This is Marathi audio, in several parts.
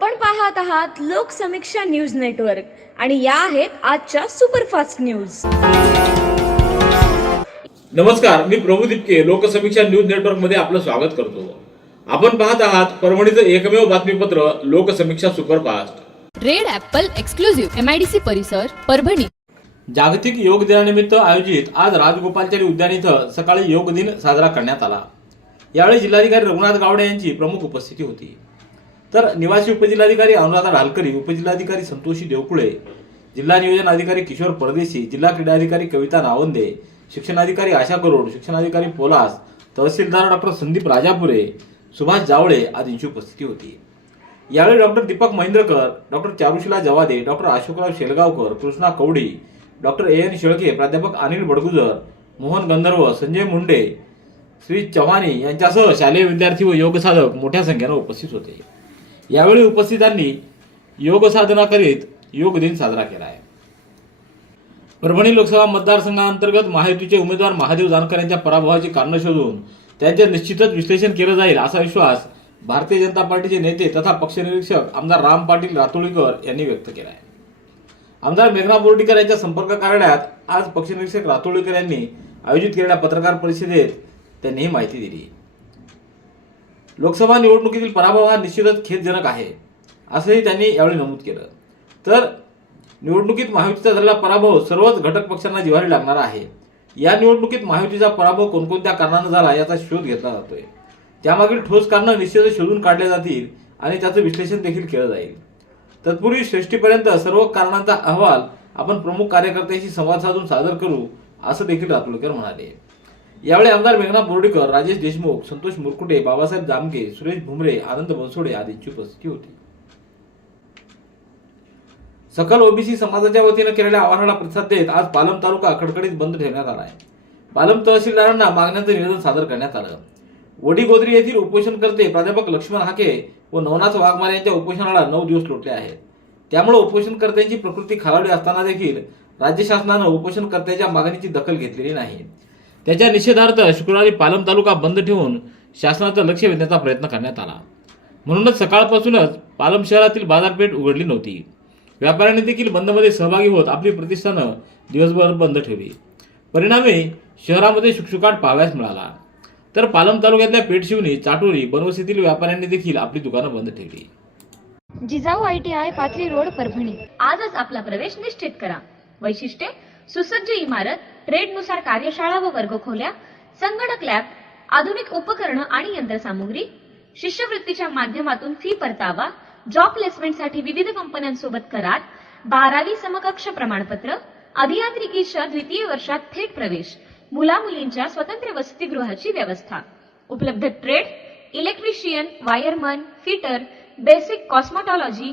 आपण पाहत आहात लोकसमीक्षा न्यूज नेटवर्क आणि या आहेत आजच्या सुपरफास्ट न्यूज. नमस्कार मी प्रभू दिपके लोकसमीक्षा न्यूज नेटवर्कमध्ये आपलं स्वागत करतो. आपण पाहत आहात परभणीचं एकमेव बातमीपत्र Loksamiksha superfast. Red apple exclusive MIDC परिसर परभणी. जागतिक योग दिनानिमित्त आयोजित आज राजगोपालचारी उद्यान इथं सकाळी योग दिन साजरा करण्यात आला. यावेळी जिल्हाधिकारी रघुनाथ गावडे यांची प्रमुख उपस्थिती होती. तर निवासी उपजिल्हाधिकारी अनुराधा ढालकरी उपजिल्हाधिकारी संतोषी देवकुळे जिल्हा नियोजन अधिकारी किशोर परदेशी जिल्हा क्रीडाधिकारी कविता नावंदे शिक्षणाधिकारी आशा करोड शिक्षणाधिकारी पोलास तहसीलदार डॉक्टर संदीप राजापुरे सुभाष जावळे आदींची उपस्थिती होती. यावेळी doctor Deepak Mahendrakar doctor Charushila Jawade doctor Ashokrao Shelgaonkar Krishna Kawadi doctor A N Shelke प्राध्यापक अनिल बडगुजर मोहन गंधर्व संजय मुंडे श्री चव्हाणी यांच्यासह शालेय विद्यार्थी व योगसाधक मोठ्या संख्येनं उपस्थित होते. यावेळी उपस्थितांनी योग साधना करीत योग दिन साजरा केला आहे. परभणी लोकसभा मतदारसंघांतर्गत महायुतीचे उमेदवार महादेव जानकर यांच्या पराभवाची कारणं शोधून त्यांचे निश्चितच विश्लेषण केलं जाईल असा विश्वास भारतीय जनता पार्टीचे नेते तथा पक्षनिरीक्षक आमदार राम पाटील रातोळीकर यांनी व्यक्त केला आहे आमदार मेघना बोर्डीकर यांच्या संपर्क कार्यालयात आज पक्षनिरीक्षक रातोळीकर यांनी आयोजित केलेल्या पत्रकार परिषदेत त्यांनी ही माहिती दिली. लोकसभा निवडणुकीतील पराभव हा निश्चितच खेदजनक आहे असंही त्यांनी यावेळी नमूद केलं. तर निवडणुकीत महायुतीचा झालेला पराभव सर्वच घटक पक्षांना जिव्हारी लागणार आहे. या निवडणुकीत महायुतीचा पराभव कोणकोणत्या कारणानं झाला याचा शोध घेतला जातोय. त्यामागील ठोस कारणं निश्चितच शोधून काढले जातील आणि त्याचं विश्लेषण देखील केलं जाईल. तत्पूर्वी श्रेष्ठीपर्यंत सर्व कारणांचा अहवाल आपण प्रमुख कार्यकर्त्यांशी संवाद साधून सादर करू असं देखील रातोळकर म्हणाले. यावेळी आमदार मेघना बोर्डीकर राजेश देशमुख संतोष मुरकुटे बाबासाहेब जामगे सुरेश भुमरे आनंद बनसोडे आदींची उपस्थिती होती. सकल ओबीसी समाजाच्या वतीनं केलेल्या आवाहनाला प्रतिसाद देत आज पालम तालुका कडकडीत बंद ठेवण्यात आला आहे. पालम तहसीलदारांना मागण्यांचं निवेदन सादर करण्यात आलं. वडीगोद्री येथील उपोषणकर्ते प्राध्यापक लक्ष्मण हाके व नवनाथ वाघमारे यांच्या उपोषणाला नऊ दिवस लोटले आहेत. त्यामुळे उपोषणकर्त्यांची प्रकृती खालावली असताना देखील राज्य शासनानं उपोषणकर्त्याच्या मागणीची दखल घेतलेली नाही. त्याच्या निषेधार्थ शुक्रवारी पालम तालुका बंद ठेवून शासनाचं लक्ष वेधण्याचा प्रयत्न करण्यात आला. म्हणूनच सकाळपासूनच पालम शहरातील बाजारपेठ उघडली नव्हती. व्यापाऱ्यांनी देखील बंदमध्ये सहभागी होत आपली प्रतिष्ठानं दिवसभर बंद ठेवली. परिणामी शहरामध्ये शुकशुकाट पाहाव्यास मिळाला. तर पालम तालुक्यातल्या पेठशिवनी चाटोरी बनवसीतील व्यापाऱ्यांनी देखील आपली दुकानं बंद ठेवली. Jijau I T I Pathri road Parbhani. आजच आपला प्रवेश निश्चित करा. वैशिष्ट्ये सुसज्ज इमारत ट्रेडनुसार कार्यशाळा व वर्गखोल्या संगणक लॅब आधुनिक उपकरणं आणि यंत्रसामुग्री शिष्यवृत्तीच्या माध्यमातून फी परतावा जॉब प्लेसमेंटसाठी विविध कंपन्यांसोबत करार बारावी समकक्ष प्रमाणपत्र अभियांत्रिकीच्या द्वितीय वर्षात थेट प्रवेश मुला मुलींच्या स्वतंत्र वसतिगृहाची व्यवस्था उपलब्ध trade electrician wireman fitter basic cosmetology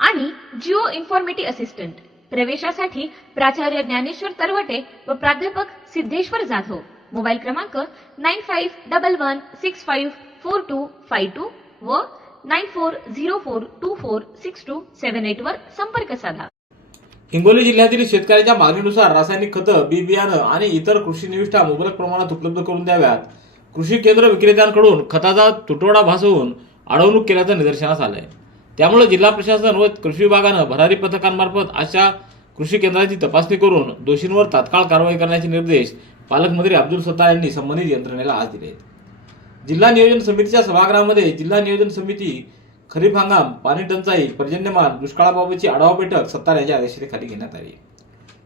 आणि जिओ इन्फॉर्मेटी असिस्टंट. प्रवेशासाठी प्राचार्य ज्ञानेश्वर तरवटे व प्राध्यापक सिद्धेश्वर जाधव. मोबाईल क्रमांक nine five double one six five four two five two व nine four zero four two four six two seven eight वर संपर्क साधा. हिंगोली जिल्ह्यातील शेतकऱ्यांच्या मागणीनुसार रासायनिक खतं बी बियाणं आणि इतर कृषी निविष्ठा मुबलक प्रमाणात उपलब्ध करून द्याव्यात. कृषी केंद्र विक्रेत्यांकडून खताचा तुटवडा भासवून अडवणूक केल्याचं निदर्शनास आलंय. त्यामुळे जिल्हा प्रशासन व कृषी विभागानं भरारी पथकांमार्फत अशा कृषी केंद्राची तपासणी करून दोषींवर तात्काळ कारवाई करण्याचे निर्देश पालकमंत्री अब्दुल सत्तार यांनी संबंधित यंत्रणेला आज दिले. जिल्हा नियोजन समितीच्या सभागृहामध्ये जिल्हा नियोजन समिती खरीप हंगाम पाणी टंचाई पर्जन्यमान दुष्काळाबाबतची आढावा बैठक सत्तार यांच्या अध्यक्षतेखाली घेण्यात आली.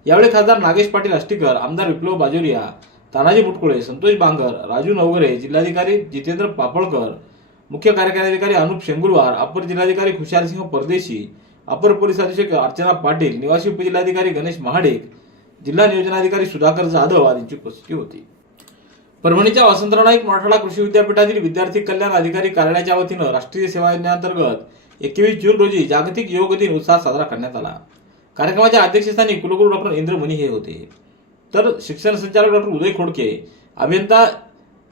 यावेळी खासदार नागेश पाटील आष्टीकर आमदार विप्लव बाजोरिया तानाजी मुटकुळे संतोष बांगर राजू नवगरे जिल्हाधिकारी जितेंद्र पापळकर मुख्य कार्यकारी अधिकारी अनुप शेंगुरवार अपर जिल्हाधिकारी खुशालसिंह परदेशी अपर पोलीस अधीक्षक अर्चना पाटील निवासी उपजिल्हाधिकारी गणेश महाडिक जिल्हा नियोजनाधिकारी सुधाकर जाधव आदींची उपस्थिती होती. परभणीच्या वसंतराव नाईक मराठवाडा कृषी विद्यापीठातील विद्यार्थी कल्याण अधिकारी कार्यालयाच्या वतीनं राष्ट्रीय सेवा योजनेअंतर्गत एकवीस जून रोजी जागतिक योग दिन उत्साहात साजरा करण्यात आला. कार्यक्रमाच्या अध्यक्षस्थानी कुलगुरू डॉक्टर इंद्रमणी हे होते. तर शिक्षण संचालक डॉक्टर उदय खोडके अभियंता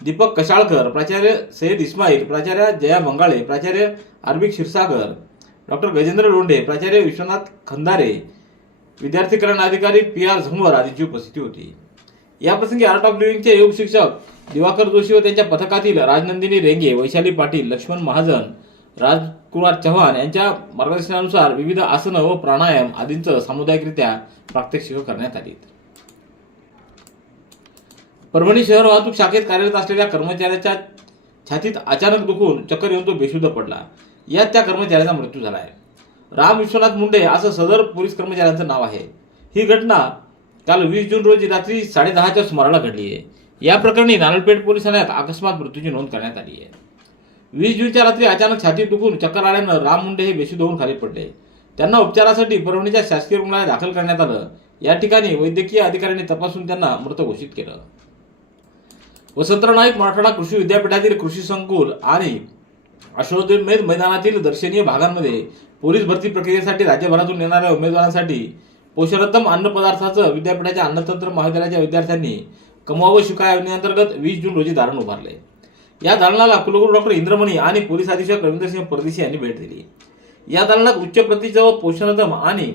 दीपक कशाळकर प्राचार्य सय्यद इस्माईल प्राचार्य जया मंगाळे प्राचार्य आर्बिक क्षीरसागर डॉक्टर गजेंद्र लोंढे प्राचार्य विश्वनाथ खंदारे विद्यार्थी कल्याण अधिकारी पी आर झंवर आदींची उपस्थिती होती. याप्रसंगी आर्ट ऑफ लिव्हिंगचे योग शिक्षक दिवाकर जोशी व त्यांच्या पथकातील राजनंदिनी रेंगे वैशाली पाटील लक्ष्मण महाजन राजकुमार चव्हाण यांच्या मार्गदर्शनानुसार विविध आसनं व प्राणायाम आदींचं सामुदायिकरित्या प्रात्यक्षिक करण्यात आली परभणी शहर वाहतूक शाखेत कार्यरत असलेल्या कर्मचाऱ्याच्या छातीत अचानक दुखून चक्कर येऊन तो बेशुद्ध पडला. यात त्या कर्मचाऱ्याचा मृत्यू झाला आहे. राम विश्वनाथ मुंडे असं सदर पोलीस कर्मचाऱ्यांचं नाव आहे. ही घटना काल वीस जून रोजी रात्री साडेदहाच्या सुमाराला घडली आहे. या प्रकरणी नारळपेठ पोलीस ठाण्यात अकस्मात मृत्यूची नोंद करण्यात आली आहे. वीस जूनच्या रात्री अचानक छातीत दुखून चक्कर आल्यानं राम मुंडे हे बेशुद्ध होऊन खाली पडले. त्यांना उपचारासाठी परभणीच्या शासकीय रुग्णालयात दाखल करण्यात आलं. या ठिकाणी वैद्यकीय अधिकाऱ्यांनी तपासून त्यांना मृत घोषित केलं. वसंतराव नाईक मराठवाडा कृषी विद्यापीठातील कृषी संकुल आणि अश्वमेध मैदानातील दर्शनीय भागांमध्ये पोलीस भरती प्रक्रियेसाठी राज्यभरातून येणाऱ्या उमेदवारांसाठी पोषणोत्तम अन्न पदार्थाचं विद्यापीठाच्या अन्नतंत्र महाविद्यालयाच्या विद्यार्थ्यांनी कमवावं शिका योजनेअंतर्गत वीस जून रोजी धारण उभारले. या दालनाला कुलगुरू डॉक्टर इंद्रमणी आणि पोलीस अधीक्षक रवींद्रसिंह परदेशी यांनी भेट दिली. या दालनात उच्च प्रतीचं व पोषणोत्तम आणि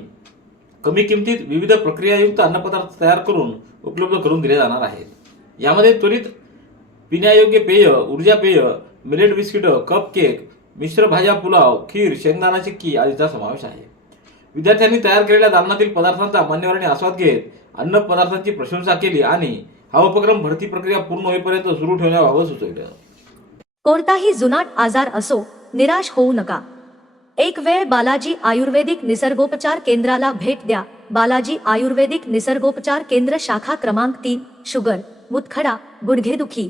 कमी किमतीत विविध प्रक्रियायुक्त अन्नपदार्थ तयार करून उपलब्ध करून दिले जाणार आहेत. यामध्ये त्वरित पिण्यायोग्य पेय ऊर्जा पेय मिलेट बिस्किट कप केक मिश्र भाज्या पुलाव खीर शेंगदाणा चिक्की आदीचा समावेश आहे. विद्यार्थ्यांनी तयार केलेल्या दालनातील पदार्थांचा मान्यवरांनी आस्वाद घेत अन्न पदार्थांची प्रशंसा केली आणि हा उपक्रम भरती प्रक्रिया पूर्ण होईपर्यंत सुरू ठेवण्याबाबत सुचविलं. कोणताही जुनाट आजार असो निराश होऊ नका. एक वेळ बालाजी आयुर्वेदिक निसर्गोपचार केंद्राला भेट द्या. बालाजी आयुर्वेदिक निसर्गोपचार केंद्र शाखा क्रमांक तीन शुगर मुतखडा गुडघेदुखी.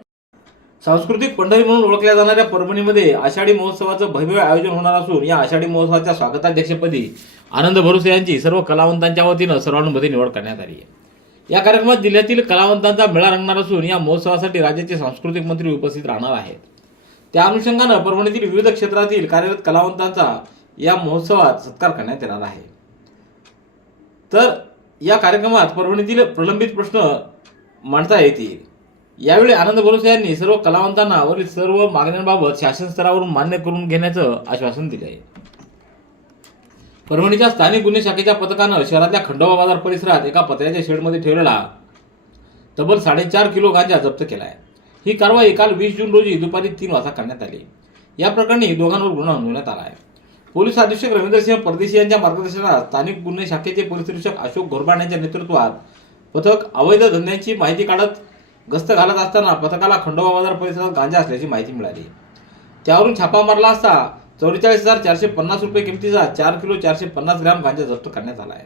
सांस्कृतिक पंढरी म्हणून ओळखल्या जाणाऱ्या परभणीमध्ये आषाढी महोत्सवाचं भव्य आयोजन होणार असून या आषाढी महोत्सवाच्या स्वागताध्यक्षपदी आनंद भरोसे यांची सर्व कलावंतांच्या वतीनं सर्वांमध्ये निवड करण्यात आली आहे. या कार्यक्रमात जिल्ह्यातील कलावंतांचा मेळा रंगणार असून या महोत्सवासाठी राज्याचे सांस्कृतिक मंत्री उपस्थित राहणार आहेत. त्या अनुषंगानं परभणीतील विविध क्षेत्रातील कार्यरत कलावंतांचा या महोत्सवात सत्कार करण्यात येणार आहे. तर या कार्यक्रमात परभणीतील प्रलंबित प्रश्न मांडता येतील. यावेळी आनंद भरोसे यांनी सर्व कलावंतांना वरील सर्व मागण्यांबाबत शासन स्तरावरून मान्य करून घेण्याचं आश्वासन दिले आहे. परभणीच्या स्थानिक गुन्हे शाखेच्या पथकानं शहरातल्या खंडोबा बाजार परिसरात एका पत्र्याच्या शेडमध्ये ठेवलेला तब्बल साडेचार किलो गांजा जप्त केला आहे ही कारवाई काल वीस जून रोजी दुपारी तीन वाजता करण्यात आली. या प्रकरणी दोघांवर गुन्हा नोंदवण्यात आला आहे. पोलीस अधीक्षक रवींद्रसिंह परदेशी यांच्या मार्गदर्शनात स्थानिक गुन्हे शाखेचे पोलीस निरीक्षक अशोक घोरबाण यांच्या नेतृत्वात पथक अवैध धंद्यांची माहिती काढत गस्त घालत असताना पथकाला खंडोबा बाजार परिसरात गांजा असल्याची माहिती मिळाली. त्यावरून छापा मारला असता चौवेचाळीस हजार चारशे पन्नास रुपये किमतीचा चार किलो चारशे पन्नास ग्रॅम गांजा जप्त करण्यात आला आहे.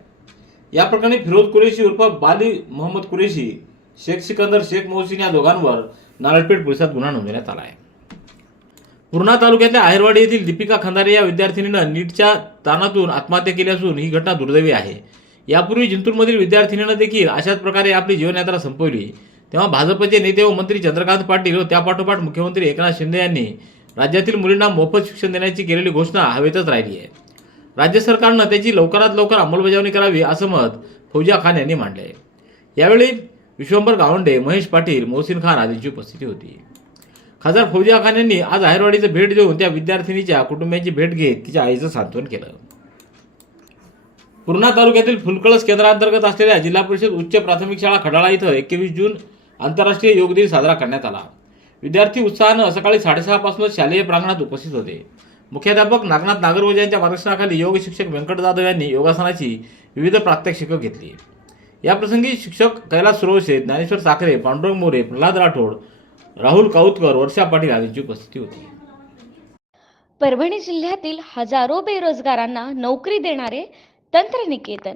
या प्रकरणी फिरोज कुरेशी उर्फ बाली मोहम्मद कुरेशी शेख सिकंदर शेख मोहसिन या दोघांवर नारळपेठ पोलिसात गुन्हा नोंदवण्यात आला आहे. पूर्णा तालुक्यातल्या आहेरवाडी येथील दीपिका खंदारे या विद्यार्थिनीनं नीटच्या ताणातून आत्महत्या केली असून ही घटना दुर्दैवी आहे. यापूर्वी जिंतूरमधील विद्यार्थिनीनं देखील अशाच प्रकारे आपली जीवनयात्रा संपवली. तेव्हा भाजपचे नेते व मंत्री चंद्रकांत पाटील व त्यापाठोपाठ मुख्यमंत्री एकनाथ शिंदे यांनी राज्यातील मुलींना मोफत शिक्षण देण्याची केलेली घोषणा हवेतच राहिली आहे. राज्य सरकारनं त्याची लवकरात लवकर अंमलबजावणी करावी असं मत फौजिया खान यांनी मांडले आहे यावेळी विश्वंभर गावंडे महेश पाटील मोहसिन खान आदींची उपस्थिती होती. खासदार फौजिया खान यांनी आज आहेरवाडीचं भेट देऊन त्या विद्यार्थिनीच्या कुटुंबियांची भेट घेत तिच्या आईचं सांत्वन केलं. पूर्णा तालुक्यातील फुलकळस केंद्रांतर्गत असलेल्या जिल्हा परिषद उच्च प्राथमिक शाळा खडाळा इथं एकवीस जून आंतरराष्ट्रीय योग दिन साजरा करण्यात आला. विद्यार्थी उत्साहानं सकाळी साडेसहापासूनच शालेय प्रांगणात उपस्थित होते. मुख्याध्यापक नागनाथ नागरवोजे यांच्या मार्गदर्शनाखाली योग शिक्षक व्यंकट जाधव यांनी योगासनाची विविध प्रात्यक्षिकं घेतली. याप्रसंगी शिक्षक कैलास सुरवशे ज्ञानेश्वर साखरे पांडुरंग मोरे प्रल्हाद राठोड राहुल काऊतकर वर्षा पाटील आदींची उपस्थिती होती. परभणी जिल्ह्यातील हजारो बेरोजगारांना नोकरी देणारे तंत्रनिकेतन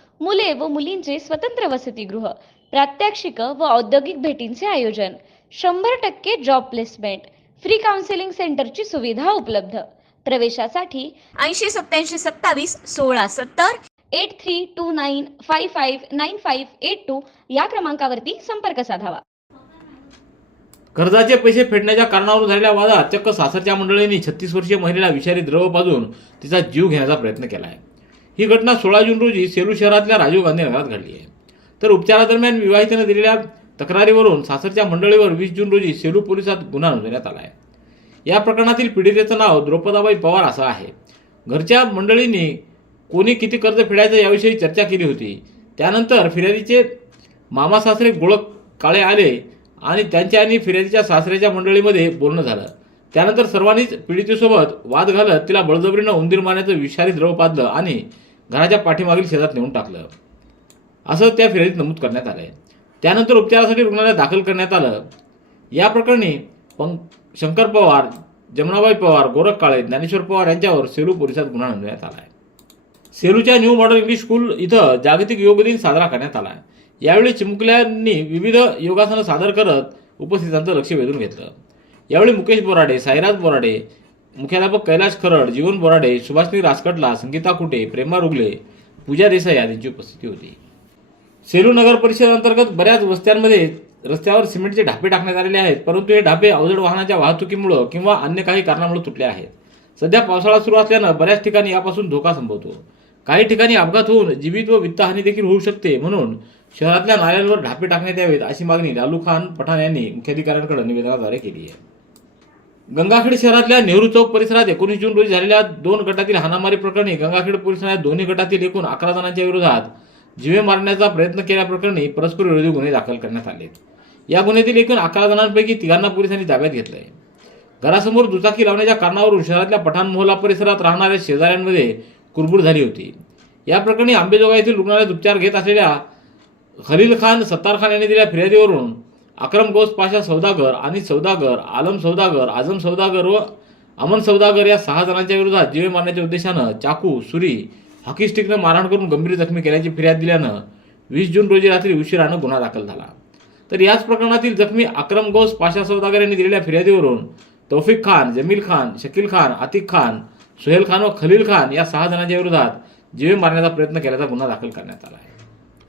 मुले व मुलींचे स्वतंत्र वसतिगृह प्रात्यक्षिक व औद्योगिक भेटींचे आयोजन शंभर टक्के जॉब प्लेसमेंट फ्री काउन्सिलिंग सेंटरची सुविधा उपलब्ध. प्रवेशासाठी ऐंशी सत्याऐंशी सत्तावीस सोळा सत्तर eight three two nine five five nine five eight two या क्रमांकावरती संपर्क साधावा. कर्जाचे पैसे फेडण्याच्या कारणावरून झालेल्या वादात चक्क सासरच्या मंडळींनी छत्तीस वर्षीय महिलेला विषारी द्रव पाजून तिचा जीव घेण्याचा प्रयत्न केला आहे ही घटना सोळा जून रोजी सेलू शहरातल्या राजीव गांधी नगरात घडली आहे. तर उपचारादरम्यान विवाहितेनं दिलेल्या तक्रारीवरून सासरच्या मंडळीवर वीस जून रोजी सेलू पोलिसात गुन्हा नोंदवण्यात आला आहे. या प्रकरणातील पीडितेचं नाव द्रौपदाबाई पवार असं आहे. घरच्या मंडळींनी कोणी किती कर्ज फेडायचं याविषयी चर्चा केली होती. त्यानंतर फिर्यादीचे मामा सासरे गोळक काळे आले आणि त्यांच्या आणि फिर्यादीच्या सासऱ्याच्या मंडळीमध्ये बोलणं झालं. त्यानंतर सर्वांनीच पीडितेसोबत वाद घालत तिला बळजबरीनं उंदीर मारण्याचं विषारी द्रव पाजलं आणि घराच्या पाठीमागील शेतात नेऊन टाकलं. असं त्या फिर्यादीत नमूद करण्यात आलंय. त्यानंतर उपचारासाठी रुग्णालयात दाखल करण्यात आलं. या प्रकरणी पंक शंकर पवार जमुनाबाई पवार गोरख काळे ज्ञानेश्वर पवार यांच्यावर सेलू पोलिसात गुन्हा नोंदवण्यात आला आहे सेलूच्या न्यू मॉडर्न इंग्लिश स्कूल इथं जागतिक योग दिन साजरा करण्यात आला आहे यावेळी चिमुकल्यांनी विविध योगासनं सादर करत उपस्थितांचं लक्ष वेधून घेतलं. यावेळी मुकेश बोराडे साईराज बोराडे मुख्याध्यापक कैलाश खरड जीवन बोराडे सुभाषनी रासकटला संगीता कुटे प्रेमा रुगले पूजा देसाई आदींची उपस्थिती होती. सेलू नगर परिषद अंतर्गत बऱ्याच वस्त्यांमध्ये रस्त्यावर सिमेंटचे ढापे टाकण्यात आलेले आहेत परंतु हे ढापे अवजड वाहनाच्या वाहतुकीमुळं किंवा अन्य काही कारणामुळे तुटले आहेत. सध्या पावसाळा सुरू असल्यानं बऱ्याच ठिकाणी यापासून धोका संभवतो. काही ठिकाणी अपघात होऊन जीवित व वित्तहानी देखील होऊ शकते म्हणून शहरातल्या नाल्यांवर ढापे टाकण्यात यावेत अशी मागणी लालू खान पठाण यांनी मुख्याधिकाऱ्यांकडे निवेदनाद्वारे केली आहे. गंगाखेड शहरातल्या नेहरू चौक परिसरात एकोणीस जून रोजी झालेल्या दोन गटातील हाणामारी प्रकरणी गंगाखेड पोलिसांनी दोन्ही गटातील एकूण अकरा जणांच्या विरोधात जीवे मारण्याचा प्रयत्न केल्याप्रकरणी परस्पर विरोधी गुन्हे दाखल करण्यात आले या गुन्ह्यातील एकूण अकरा जणांपैकी तिघांना पोलिसांनी ताब्यात घेतलं आहे घरासमोर दुचाकी लावण्याच्या कारणावरून शहरातल्या पठाण परिसरात राहणाऱ्या शेजाऱ्यांमध्ये कुरबुड झाली होती. या प्रकरणी आंबेजोगाई येथील रुग्णालयात उपचार घेत असलेल्या खलील खान सत्तार खान यांनी दिल्या फिर्यादीवरून अक्रम गोस पाशा सौदागर आणि सौदागर आलम सौदागर आझम सौदागर व अमन सौदागर या सहा जणांच्या विरोधात जीवे मारण्याच्या उद्देशानं चाकू सुरी हॉकी स्टिकनं मारहाण करून गंभीर जखमी केल्याची फिर्याद दिल्यानं वीस जून रोजी रात्री उशिरानं गुन्हा दाखल झाला. तर याच प्रकरणातील जखमी अक्रम गोस पाशा सौदागर यांनी दिलेल्या फिर्यादीवरून तौफिक खान जमील खान शकील खान आतिक खान सुहेल खान व खलील खान या सहा जणांच्या विरोधात जीवे मारण्याचा प्रयत्न केल्याचा गुन्हा दाखल करण्यात आला आहे.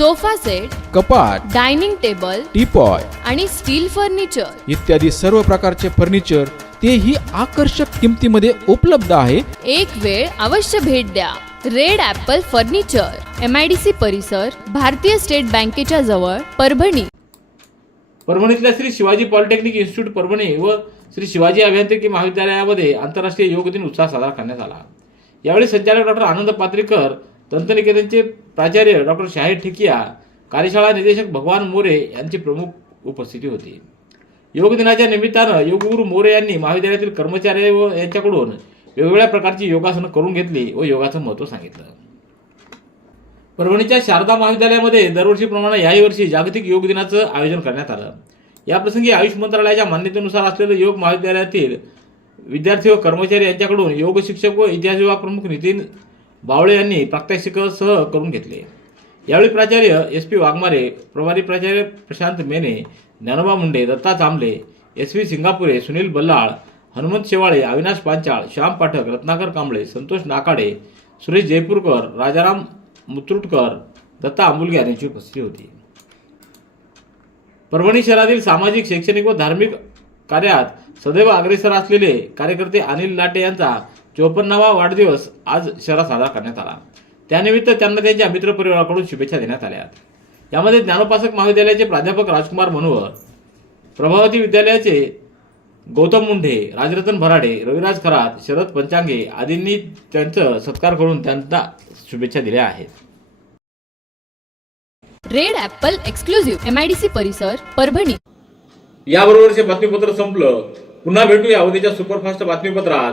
sofa set कपाट डायनिंग टेबल टीपॉय आणि स्टील फर्निचर. इत्यादी सर्व प्रकारचे फर्निचर तेही आकर्षक किमतीमध्ये उपलब्ध आहे. एक वेळ अवश्य भेट द्या. Red apple furniture M I D C परिसर भारतीय स्टेट बँकेच्या जवळ परभणी. परभणीतल्या श्री शिवाजी पॉलिटेक्निक इन्स्टिट्यूट परभणी व श्री शिवाजी अभियांत्रिकी महाविद्यालयामध्ये आंतरराष्ट्रीय योग दिन उत्साह साजरा करण्यात आला. यावेळी संचालक डॉक्टर आनंद पात्रीकर तंत्रनिकेतनचे प्राचार्य डॉक्टर शाहीर ठेकिया कार्यशाळा निदेशक भगवान मोरे यांची प्रमुख उपस्थिती होती. योग दिनाच्या निमित्तानं योगगुरू मोरे यांनी महाविद्यालयातील कर्मचारी व यांच्याकडून वेगवेगळ्या प्रकारची योगासनं करून घेतली व योगाचं महत्त्व सांगितलं. परभणीच्या शारदा महाविद्यालयामध्ये दरवर्षीप्रमाणे याही वर्षी जागतिक योग दिनाचं आयोजन करण्यात आलं. याप्रसंगी आयुष मंत्रालयाच्या मान्यतेनुसार असलेलं योग महाविद्यालयातील विद्यार्थी व कर्मचारी यांच्याकडून योग शिक्षक व इतिहास विभाग प्रमुख नितीन बावळे यांनी प्रात्यक्षिकसह करून घेतले. यावेळी प्राचार्य एस पी वाघमारे प्रभारी प्राचार्य प्रशांत मेने ज्ञानोबा मुंडे दत्ता चांबले एस व्ही सिंगापुरे सुनील बल्लाळ हनुमंत शेवाळे अविनाश पांचाळ श्याम पाठक रत्नाकर कांबळे संतोष नाकाडे सुरेश जयपूरकर राजाराम मुत्रुटकर दत्ता आंबुलगे यांची उपस्थिती होती. परभणी शहरातील सामाजिक शैक्षणिक व धार्मिक कार्यात सदैव अग्रेसर असलेले कार्यकर्ते अनिल लाटे यांचा चोपन्नावा वाढदिवस आज शहरात साजरा करण्यात आला. त्यानिमित्त त्यांना त्यांच्या मित्रपरिवाराकडून शुभेच्छा देण्यात आल्या. यामध्ये ज्ञानोपासक महाविद्यालयाचे प्राध्यापक राजकुमार मनोहर प्रभावती विद्यालयाचे गौतम मुंढे राजरतन भराडे रविराज खरात शरद पंचांगे आदींनी त्यांचं सत्कार करून त्यांना शुभेच्छा दिल्या आहेत. Red apple exclusive M I D C परिसर परभणी. याबरोबरचे बातमीपत्र संपलं. पुन्हा भेटूया उद्याच्या सुपरफास्ट बातमीपत्रात.